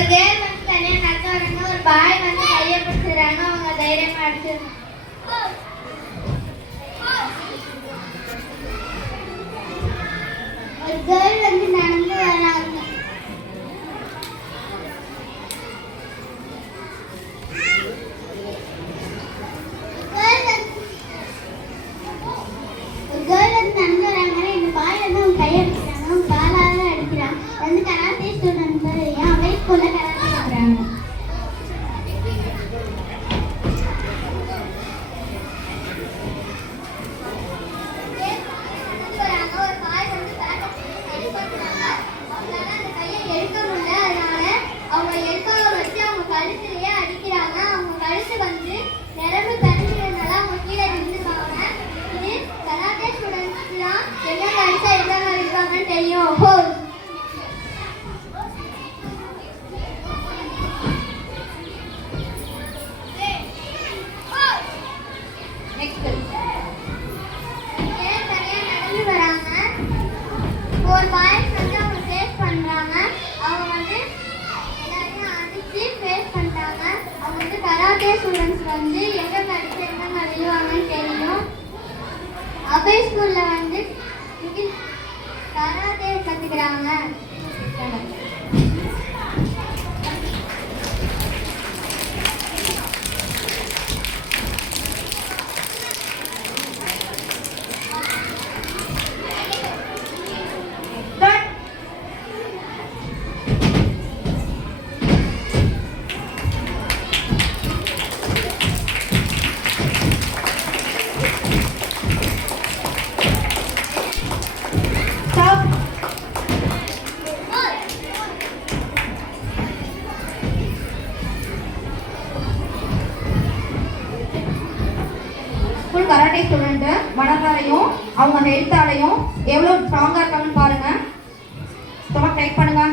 ஒரு கேர்ள் வந்து தனியா நடக்க வராங்க, ஒரு பாய் வந்து கையை பிடிச்சிடுறாங்க, அவங்க தைரியமா அடிச்சிருக்காங்க. ஒரு கேர்ள் வந்து நடந்து வராங்க. ஒரு பாய்ஸ் வந்து அவங்க ஃபேஸ் பண்றாங்க. அவங்க வந்து எல்லாரையும் அடிச்சு ஃபேஸ் பண்ணிட்டாங்க. அவங்க வந்து கராத்தே ஸ்டூடெண்ட்ஸ் வந்து எங்க அடிச்சு எங்க விழுவாங்கன்னு தெரியும். அபய் ஸ்கூல்ல வந்து கராத்தே கத்துக்கிறாங்க. கராட்டே ஸ்டூடெண்ட் மனதாலையும் அவங்க ஹெல்த்தாலையும் எவ்வளோ ஸ்ட்ராங்காக இருக்காங்கன்னு பாருங்க. ஸ்டொமக் டைட் பண்ணுங்க.